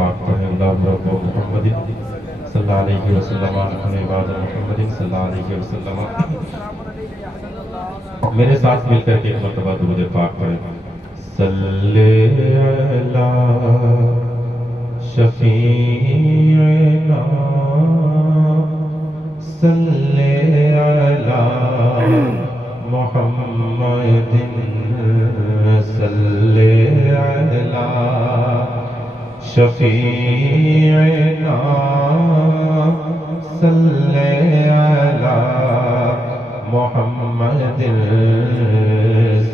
पाक पढ़ें। अल्लाहु रब्बु मुहम्मदिन सल्लल्लाहु अलैहि वसल्लम अपने बाद मुहम्मदिन सल्लल्लाहु अलैहि वसल्लम। मेरे साथ मिलकर के एक मरतबा दुरूद पाक पढ़ें। सल्ले अला शफीना सल्ले अला मुहम्मदिन सल्ले अला शफीना सल्ले अला मुहम्मदिन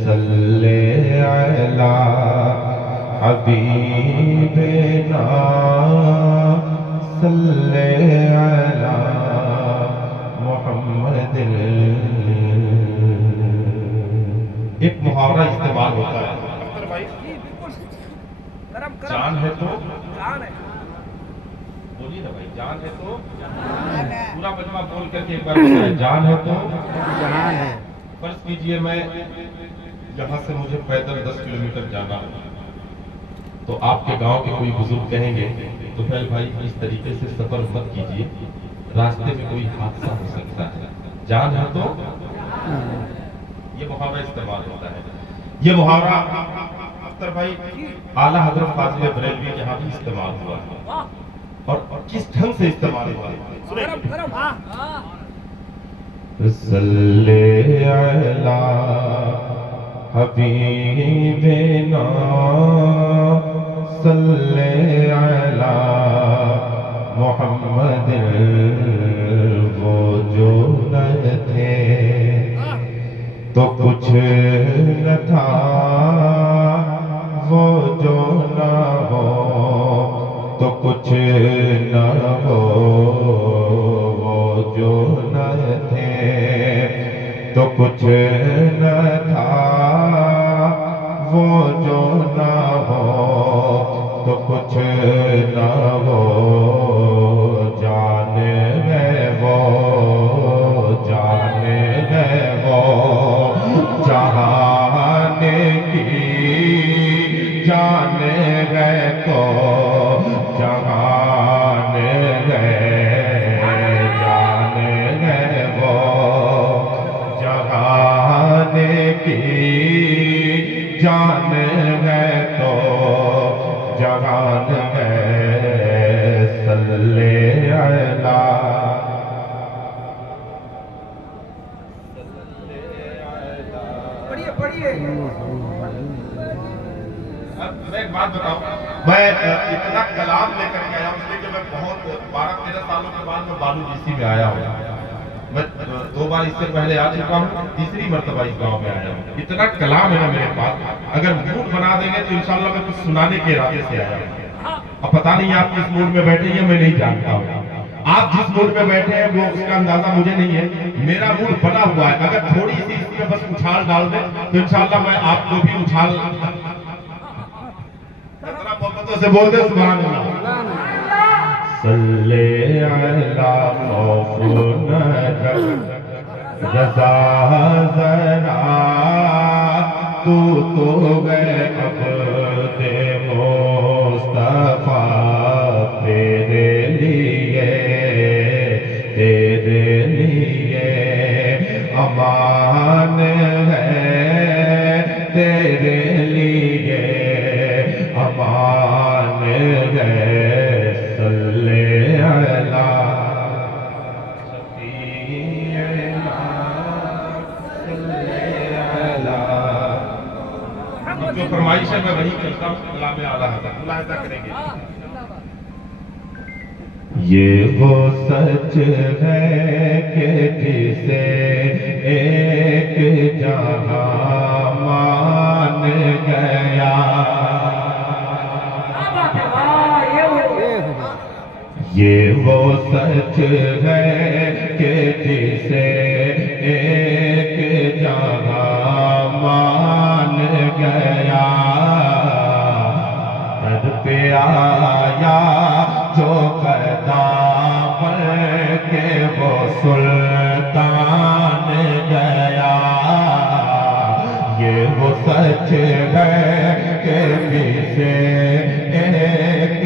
सल्ले अला हबीबना सल्ले अला मुहम्मदिन। एक मुहावरा इस्तेमाल होता है, अख्तर भाई, जान है तो बोलिए ना भाई, जान है तो पूरा मजमा बोल करके एक बार बताएं, जान है तो जहान है। फर्ज कीजिए मैं यहाँ से मुझे पैदल 10 किलोमीटर जाना है, तो आपके गांव के कोई बुजुर्ग कहेंगे तो पहले भाई इस तरीके से सफर मत कीजिए, रास्ते में कोई हादसा हो सकता है। जान है तो ये मुहावरा इस्तेमाल होता है। ये मुहावरा अख्तर भाई आला हजरत फाजिल बरेलवी के यहाँ भी इस्तेमाल हुआ है, और किस ढंग से इस्तेमाल हुआ है सल्ले अला हबीबना सल्ले अला मुहम्मदिन। वो जो न थे तो कुछ न था, वो जो न हो तो कुछ न हो, वो जो न थे तो कुछ न था, वो जो न हो तो कुछ न हो। जाने गए वो, जाने गए वो जहाने की, जाने गए तो जहाने गए, जाने गए वो जहाने की, जाने गए तो जहान गए। सल्ले अला मैं एक बात बताऊं, मैं इतना कलाम लेकर के आया हूं इसलिए कि मैं बहुत 12-13 सालों के बाद मैं बालूजीसी में आया हूं। मैं 2 बार इससे पहले आ चुका हूं, तीसरी मर्तबा इस गांव में आया हूं। इतना कलाम है ना मेरे पास, अगर मूड बना देंगे तो इंशाल्लाह मैं कुछ सुनाने के इरादे से आया हूं। अब पता नहीं आप किस मूड में बैठे हैं, मैं नहीं जानता हूं। आप जिस मूड में बैठे हैं वो उसका अंदाजा मुझे नहीं है, मेरा मूड बना हुआ है। अगर थोड़ी सी इसमें बस उछाल डाल दे तो इंशाल्लाह मैं आपको भी उछाल मोहब्बतों से बोल दे सुभान अल्लाह। सल्ले अला खौफ रजा जरा तू तो गए अब दे मुस्तफा तेरे लिए, तेरे लिए अमान है, तेरे लिए अमान है। सल्ले अला शफीना सल्ले अला। जो फरमाइश है मैं वही करता हूँ, कलाम आला हज़रत मुलाहिज़ा करेंगे। ये वो सच है कि जिसे एक जहां मान गया, ये वो सच है कि जिसे एक जहां मान गया। दर पे आया जो कदा पर के वो सुल्तान गया। ये वो सच है कि जिसे एक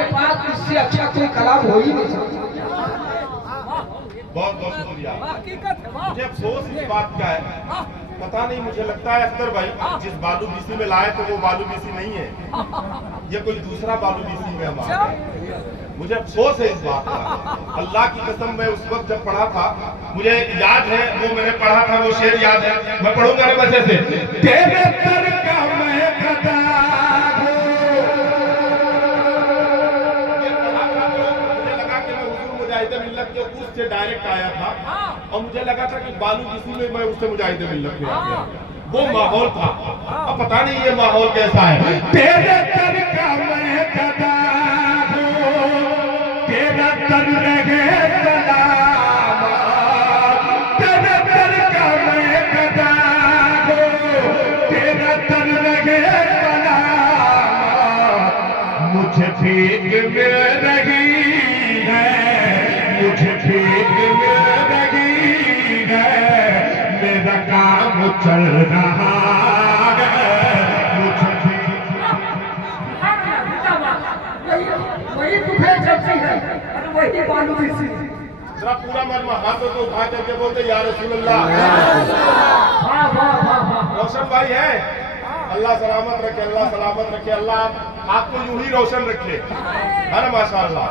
के पास इससे अच्छा कोई कलाम हो ही नहीं सकता। बहुत बहुत शुक्रिया। मुझे अफसोस इस बात का है, पता नहीं, मुझे लगता है अख्तर भाई जिस बालू बीसी में लाए थे वो बालू बीसी नहीं है, ये कोई दूसरा बालू बीसी में हम आ गए। मुझे अफसोस है इस बात का। अल्लाह की कसम, मैं उस वक्त जब पढ़ा था, मुझे याद है, वो मैंने पढ़ा था, वो शेर याद है, मैं पढ़ूंगा ना बस ऐसे। तेरे दर का मैं गदा हूं। मुझे लगा कि मैं हुजूर मुजाहिद मिल्लत के उससे डायरेक्ट आया था, और मुझे लगा था कि बालू किसी में मैं उससे मुजाहिद मिल्लत में आ गया। वो माहौल था। अब पता नहीं ये माहौल कैसा है। तेरे दर का मैं गदा हूं, तेरा दर रहे सलाम, तेरे दर का मैं गदा हूं, तेरा दर रहे सलाम। मुझे भीख मिल रही है, मुझे भीख मिल रही है, मेरा काम चल रहा है, मुझे वही तुफे जबसी है और वही बालू बीसी। जरा पूरा मर्मा हाथों को उठा करके बोलते या रसूल अल्लाह। वाह वाह वाह वाह। रोशन भाई है, अल्लाह सलामत रखे, अल्लाह सलामत रखे, अल्लाह आपको यूं ही रोशन रखे, है ना, माशाअल्लाह।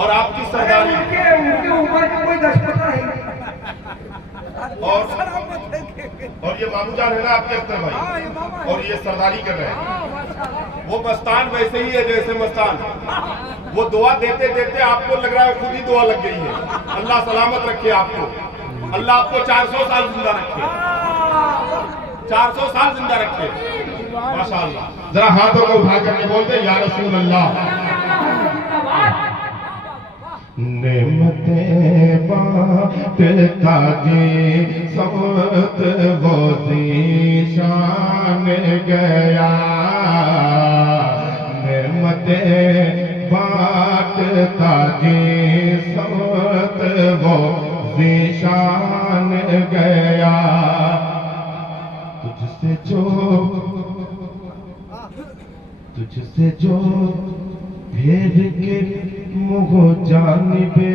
और आपकी सरदारी, उनके ऊपर का कोई दशपता है। और ये मामू जान है ना आपके अख्तर भाई, और ये सरदारी कर रहे हैं। वो मस्तान वैसे ही है जैसे मस्तान, वो दुआ देते देते आपको लग रहा है खुद ही दुआ लग गई है। अल्लाह सलामत रखे आपको, अल्लाह आपको 400 साल जिंदा रखे, 400 साल जिंदा रखे, माशाअल्लाह। जरा हाथों को उठा करके बोलते या रसूल अल्लाह। नेमतें बांटता जी समत वो ज़ीशान गया, नेमतें बांटता जी समत वो ज़ीशान गया। तुझसे जो फेर के मुँह जानिबे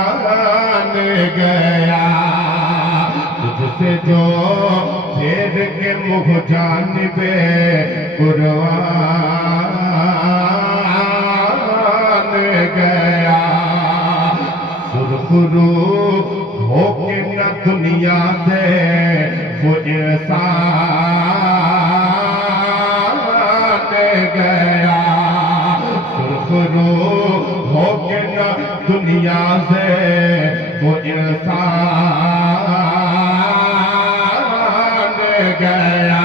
कुरान गया, तुझसे जो फेर के मुँह जानिबे कुरान गया। सुरखरू होके न दुनिया से वो इंसान गया, सुरखरू होके न दुनिया से वो इंसान गया।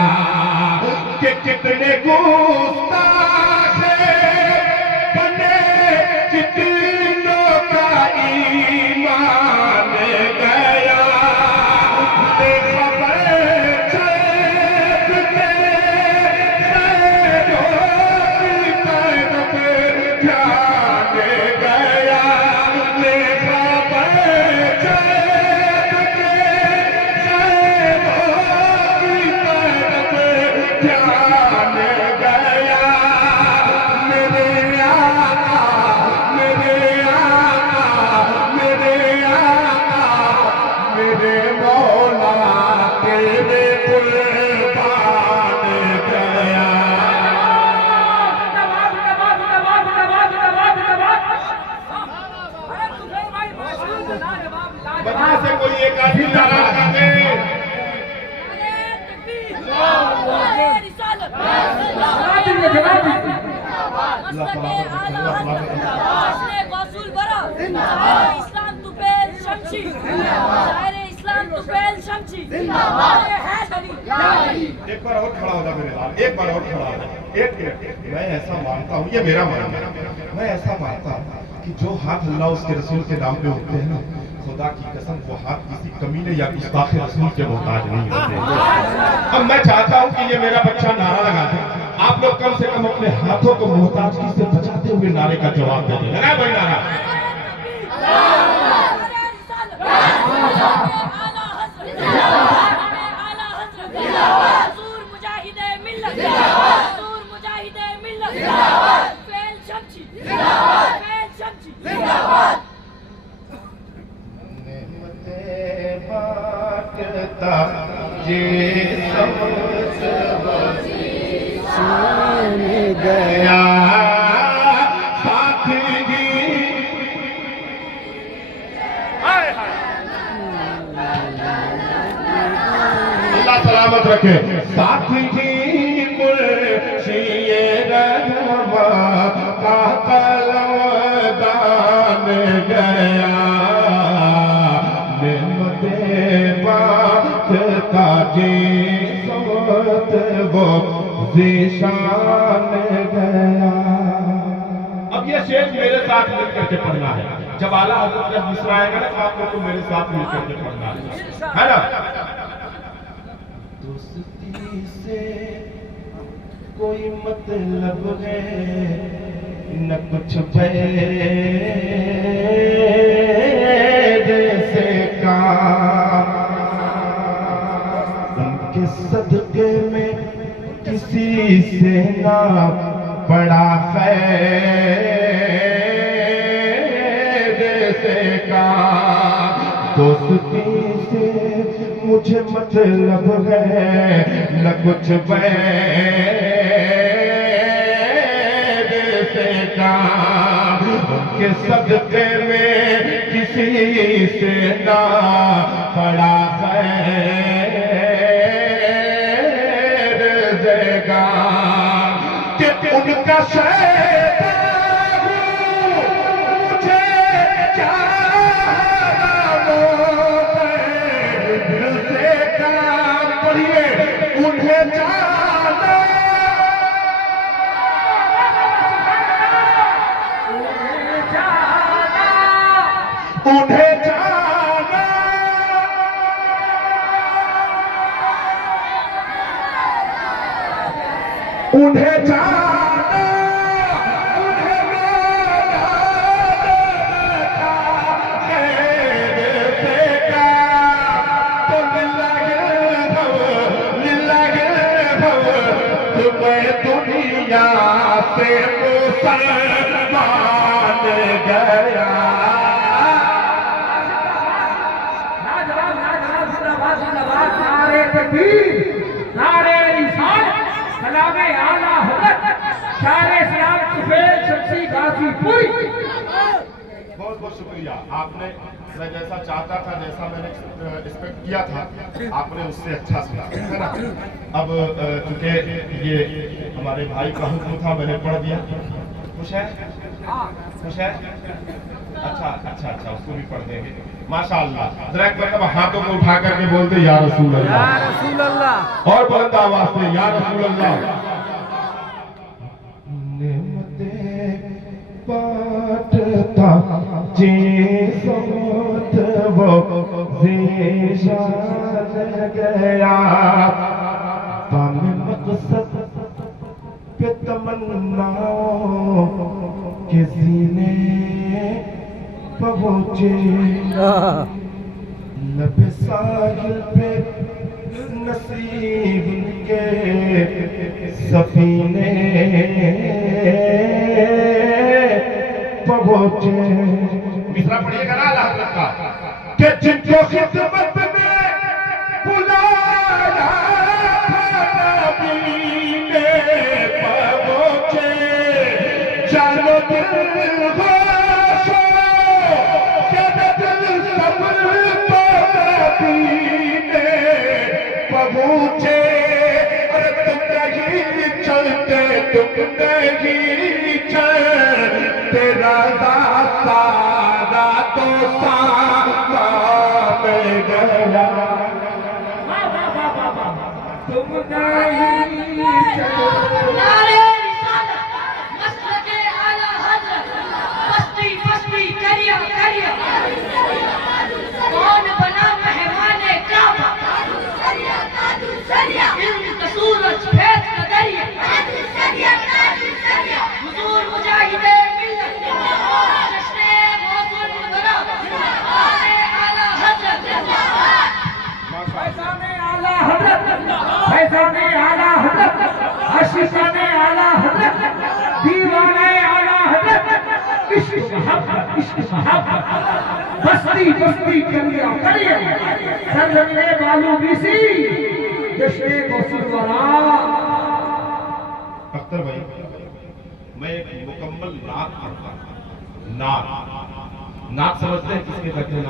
कि कितने गुस्ताख बने, कितनों का ईमान गया। एक बार और खड़ा होगा मेरे लाल, एक बार और खड़ा होगा। एक मिनट, मैं ऐसा मानता हूँ, ये मेरा मानना है, मैं ऐसा मानता हूँ कि जो हाथ अल्लाह उसके रसूल के नाम पे होते हैं ना, खुदा की कसम वो हाथ किसी कमीने या गुस्ताखे रसूल के मोहताज नहीं होते। अब मैं चाहता हूँ कि ये मेरा बच्चा नारा लगा दे, आप लोग कम से कम अपने हाथों को मोहताजगी से बचाते हुए नारे का जवाब दे दें। लगाए भाई नारा। हुजूर मुजाहिद मिल्लत जे समझ गया साथ ही अल्लाह सलामत रखे साथ ही मुर्शिए रहमा का कलम दान गया जी समत वो ज़ीशान गया। अब ये शेर मेरे साथ मिलकर के पढ़ना है। जब आला हज़रत का दूसरा आएगा ना तो आप लोग को मेरे साथ मिलकर के पढ़ना है ना। दोस्ती से कोई मतलब है न कुछ जैसे काम के सदके में किसी से ना बड़ा जैसे का दोस्ती से मुझे मतलब है न कुछ जैसे का के सदके में किसी से ना बड़ा कि उनका शैतान मुझे दिल से काम पढ़िए उन्हें जाना उन्हें जाना उन्हें जाना उन्हें तुम्हें दुनिया से मुसलमान गया। नारे तकबीर नारे रिसालत सलामे आला हज़रत शारे सलाम तुफैल शमसी गाजीपुरी। बहुत बहुत शुक्रिया। आपने मैं जैसा चाहता था जैसा मैंने एक्सपेक्ट किया था आपने उससे अच्छा सुना है ना। अब चूंकि ये हमारे भाई का हुक्म था मैंने पढ़ दिया। खुश है खुश है अच्छा अच्छा अच्छा उसको भी पढ़ देंगे माशाअल्लाह। जरा एक बार हाथों को उठा करके बोलते या रसूल अल्लाह या रसूल अल्लाह और बुलंद आवाज से या रसूल अल्लाह। बाटता जे सोत वो ज़ीशान गया पाम मकसद पे तमन्नाओं के सीने पहुँचे लब साहिल पे नसीब के सफीने पहुँचे। मिसरा पढ़िएगा ना अल्लाह हज़रत का कि जिनको खिदमत में बुलाया नबी ने पहुँचे जानो दिल होशो के दिल सब ने पहुँचे। अरे तुम नहीं चलते तुम नहीं चलते राजा सारा तो सामान गया। तुम नहीं नारे रिसालत मसलके आला हज़रत बस्ती बस्ती करिया करिया कौन बना मेहमाने काबा इल्म का सूरज फेंक का दरिया हुजूर मुजाहिदे मिल्लत जश्ने मौसम बरा आला हज़रत फैज़ाने आला हज़रत फैज़ाने आला हज़रत आशिक़ाने आला हज़रत दीवाने आला हज़रत इश्क मोहब्बत बस्ती बस्ती करिया करिया सरजमीने बालू बीसी जश्न वसूलवाला। अख्तर भाई, मैं एक मुकम्मल नात पढ़ता हूँ। नात समझते हैं किसके कहते हैं?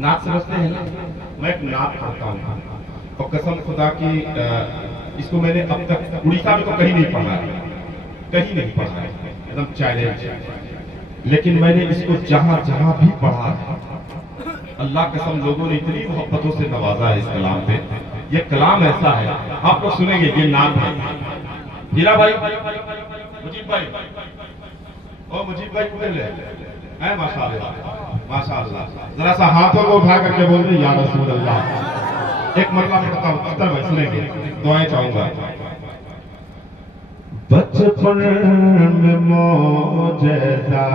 नात समझते हैं ना? मैं एक नात पढ़ता हूँ और कसम खुदा की इसको मैंने अब तक उड़ीसा में तो कहीं नहीं पढ़ा है, कहीं नहीं पढ़ा है, एकदम चैलेंज। लेकिन मैंने इसको जहां जहां भी पढ़ा है, अल्लाह कसम लोगों ने इतनी मोहब्बतों से नवाजा है इस कलाम पे। ये कलाम ऐसा है, आप लोग सुनेंगे, ये नात है। हीरा भाई, मुजीब भाई, ओ मुजीब भाई कुछ ले है, माशाअल्लाह माशाअल्लाह। जरा सा हाथों को उठा करके बोल दे या रसूल अल्लाह। एक मरला पढ़ता हूँ, अख्तर भाई सुनेंगे, दुआएं चाहूंगा। बचपन में मौजज़ा,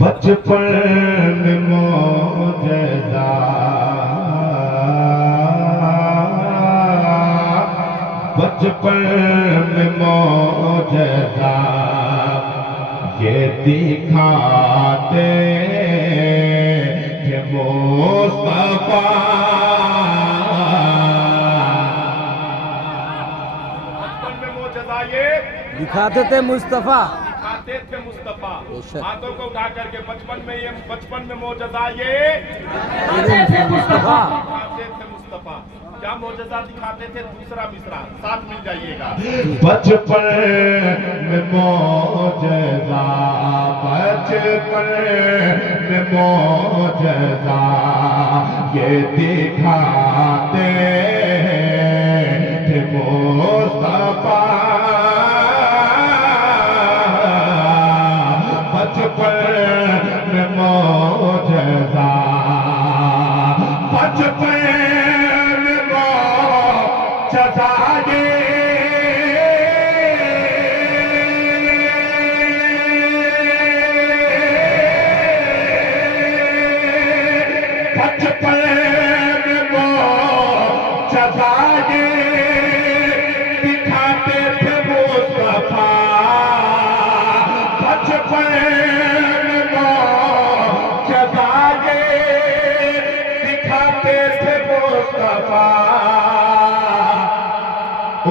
बचपन में मौजज़ा, बचपन में मौजज़ा ये दिखाते थे मुस्तफा। बचपन में मौजज़ा ये दिखाते थे मुस्तफा, दिखाते थे मुस्तफा। बेशक। हाथों को उठा करके बचपन में मौजज़ा ये दिखाते थे मुस्तफा। दिखाते थे मुस्तफा। क्या मौजज़ा दिखाते थे? दूसरा मिसरा साथ मिल जाइएगा। बचपन में मौजज़ा, बचपन में मौजज़ा ये दिखाते थे मुस्तफा। बचपन में मौजज़ा, बचपन दिखाते थे मुस्तफा। बचपन दिखाते थे मुस्तफा।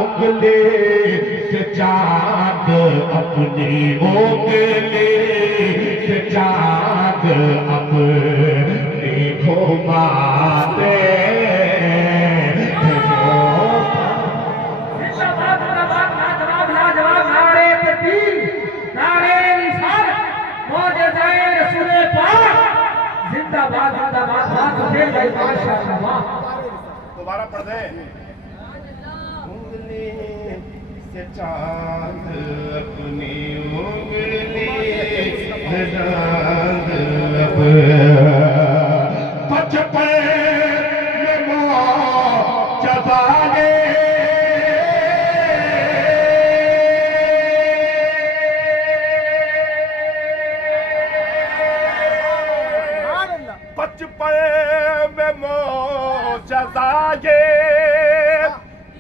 उंगली से चाँद अपनी उंगली से चाँद अपनी घुमाते थे जिंदाबाद जिंदाबाद लाजवाब लाजवाब नारे तकबीर नारे रिसालत मौजज़ाए रसूल पाक जिंदाबाद जिंदाबाद बात हो गई माशाअल्लाह। दोबारा पढ़ दे। उंगली से चाँद अपनी उंगली से चाँद बचपन में मौजज़ा ये बचपन में मौजज़ा ये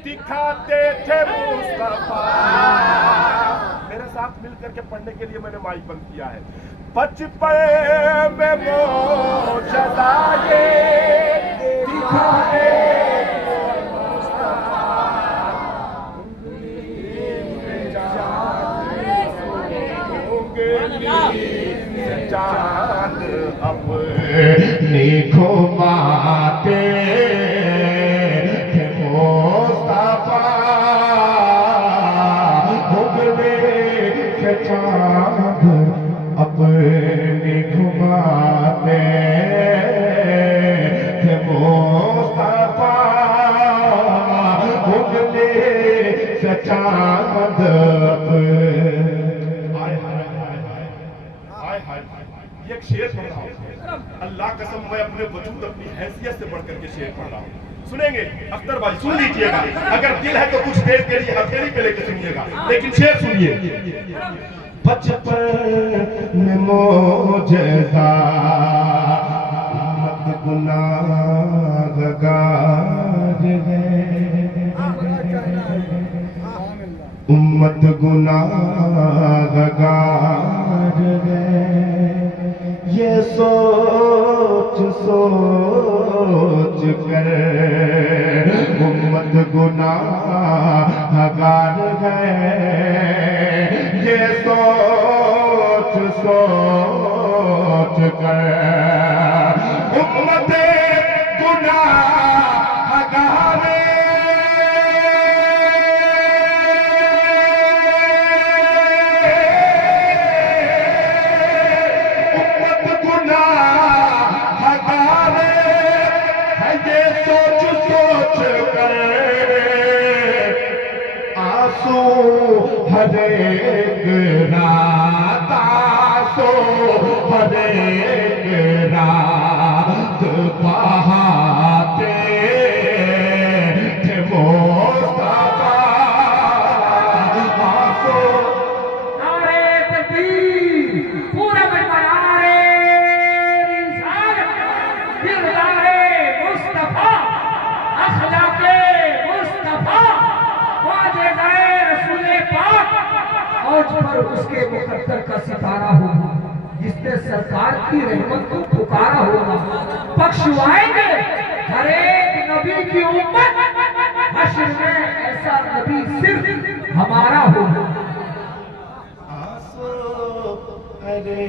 दिखाते थे मुस्तफा। मेरे साथ मिलकर के पढ़ने के लिए मैंने माइक बंद किया है। बचपन में मौजज़ा ये दिखाते थे मुस्तफा। चाँद अपनी घुमाते थे मुस्तफा। उंगली से चाँद अपनी घुमाते थे मुस्तफा। उंगली से चाँद एक शेर पढ़ रहा हूँ। अल्लाह कसम मैं अपने वजूद अपनी हैसियत से बढ़ करके शेर पढ़ रहा हूँ। सुनेंगे अख्तर भाई, सुन लीजिएगा। अगर दिल है तो कुछ देर के लिए हथेली पे लेके सुनिएगा, लेकिन शेर सुनिए। बचपन में मौजज़ा मत गुनाहगार है, उम्मत गुनाहगार है। ये सोच सोच गुनाहगार है, ये सोच सोच कर उम्मत गुनाहगार हरेक रात आंसू हरेक रात बहाते थे मुस्तफा आंसू। नारे तकबीर, पूरा मजमा नारे रिसालत, दिलदारे मुस्तफा, अखलाके मुस्तफा, वाजिदाए रसूले पाक। आज पर उसके मुकद्दर का सितारा होगा, जिसने सरकार की रहमत को पुकारा होगा। बख्शवाएंगे हर एक नबी की उम्मत, हश्र में ऐसा नबी सिर्फ हमारा होगा। अरे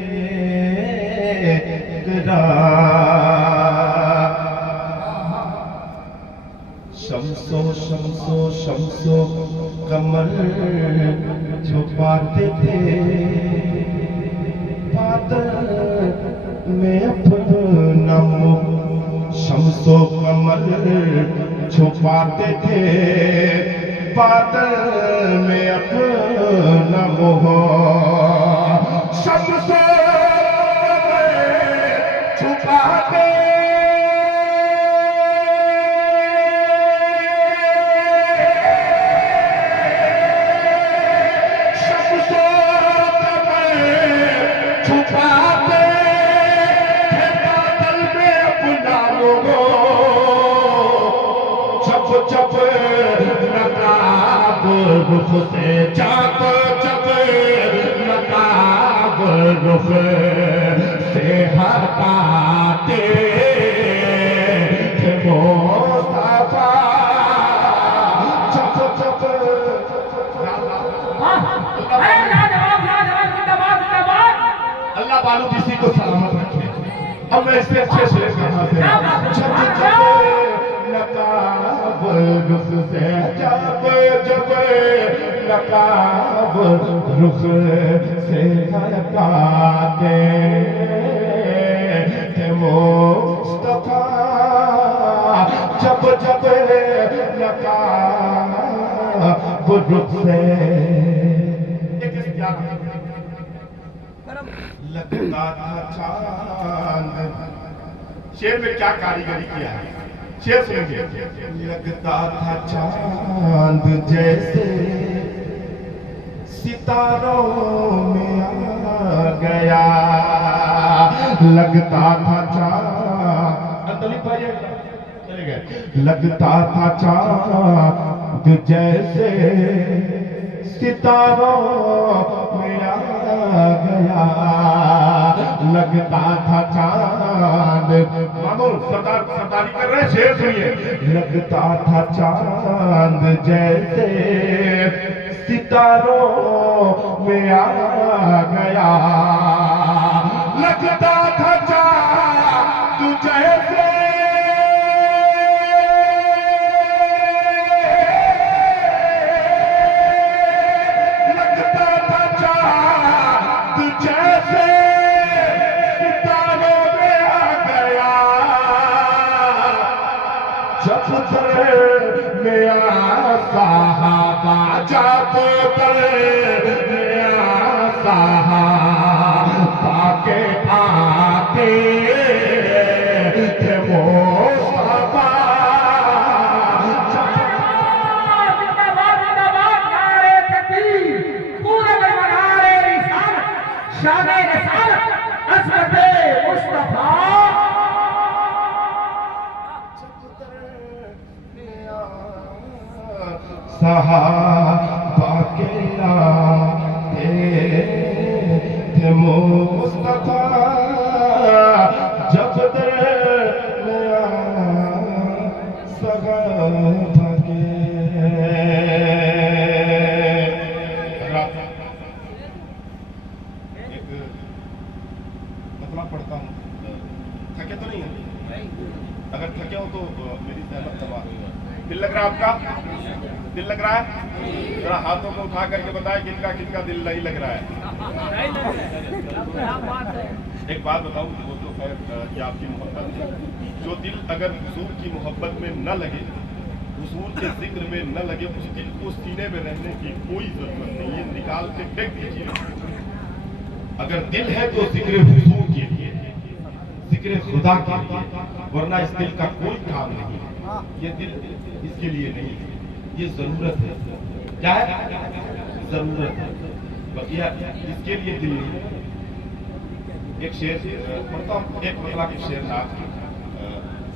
शम्सो शम्सो शम्सो कमर छुपाते थे बादल में अपना मुँह। शम्सो कमर छुपाते थे बादल में अपना मुँह। शम्सो कमर छुपाते जब नकाब रुख से जब नकाब रुख से हटाते थे मुस्तफा। अल्लाह बालू किसी को सलामत रखे। अब मैं इससे अच्छे से कहा नकाब रुख से जब नकाब रुख से हटाते थे मुस्तफा। जब नकाब रुख से लगता था चांद। शेर में क्या कारीगरी किया है, शेर सुनिए। लगता था चांद जैसे सितारों में आ गया। लगता था चांद, चले गए। लगता था चांद जैसे सितारों में आ गया। लगता था चांद, मामूल सरदारी कर रहे, शेर सुनिए। लगता था चांद जैसे सितारों में आ गया। लगता था चांद जैसे साहबा जब साहबा के आते थे मुस्तफा। नारे तकबीर, पूरा मजमा नारे रिसालत, शाने रिसालत, अज़मते मुस्तफा। साहबा के आते थे मुस्तफा। जब दर में साहबा के दिल लग रहा है? जरा हाथों को उठा करके बताएं किनका किनका दिल नहीं लग रहा है। एक बात बताऊं, वो तो खैर कि आपकी मोहब्बत है। जो दिल अगर हुजूर की मोहब्बत में न लगे, हुजूर के जिक्र में न लगे, उस दिल को सीने में रहने की कोई जरूरत नहीं है, निकाल के फेंक दीजिए। अगर दिल है तो जिक्र हुजूर के लिए, जिक्र खुदा के लिए, वरना इस दिल का कोई काम नहीं है। ये दिल इसके लिए नहीं है, ये जरूरत है। क्या है? जरूरत है, बकिया इसके लिए दिल नहीं है। एक शेर पढ़ता हूं, एक मतलब एक शेर था,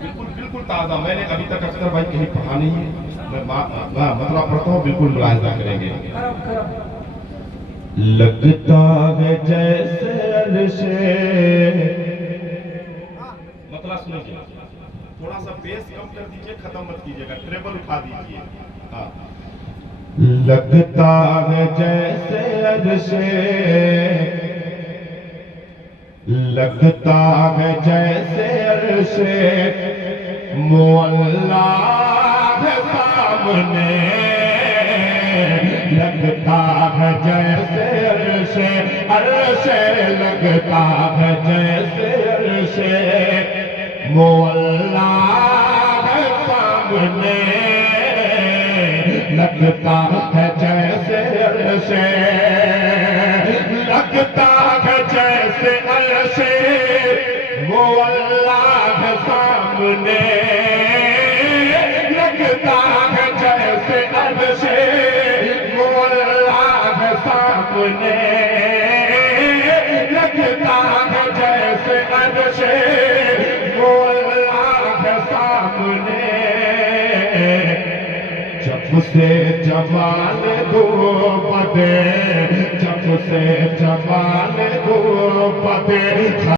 बिल्कुल बिल्कुल ताजा, मैंने अभी तक अख्तर भाई कहीं पढ़ा नहीं है। मैं मतलब पढ़ता हूँ, बिल्कुल मुलाहिजा करेंगे। लगता है जैसे अर्शे, मतलब सुनिए, थोड़ा सा बेस कम कर दीजिए, खत्म मत कीजिएगा, ट्रेबल उठा दीजिए। हाँ, लगता है जैसे अर्शे, लगता है जैसे अर्शे मुअल्ला है सामने, लगता है जैसे अर्शे, अर्शे लगता है जैसे अर्शे मुअल्ला है सामने, लगता है जैसे अर्शे, लगता है जैसे अर्शे मुअल्ला है सामने, लगता है जैसे अर्शे मुअल्ला है सामने, लगता है जैसे अर्शे मुअल्ला है सामने। जब से जमाल धूप दे, जब से जमाल धूप दे,